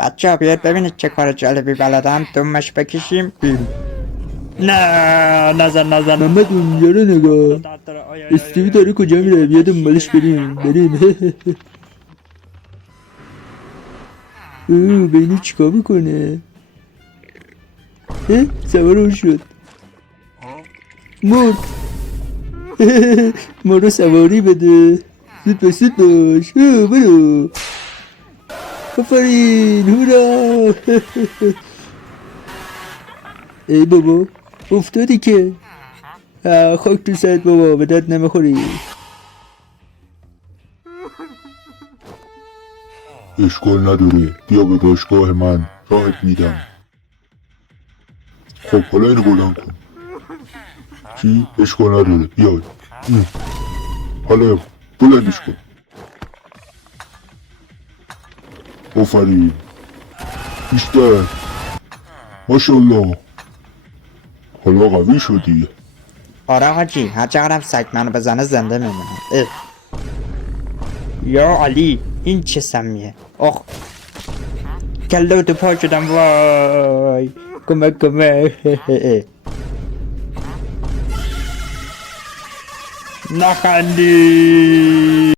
بچه ها بیاید ببینید چه کار جالبی بلدم. دومش بکشیم بیرون. نه نزن محمد اونجا رو نگاه. استیوی داره کجا میره؟ بیا دنبالش بریم. اوه بینی چیکار میکنه؟ سوار اون شد. مرد. ما رو سواری بده. زود باش. برو. آفرین هورا. ای بابا افتادی که. خاک تو سرت بابا، به درد نمیخوری. اشکال نداره، بیا به باشگاه من، راحت میدم. خب حالا اینو بلند کن. چی؟ اشکال نداره، بیا. حالا بلندش کن. آفرین. بیشتر. ماشالله. حالا قوی شدی. آره حاجی، هر چقدرم سگ منو بزنه زنده میمونم. یا علی این چه سمیه. آخ کله تو پا شدم. وای کمک نخندی.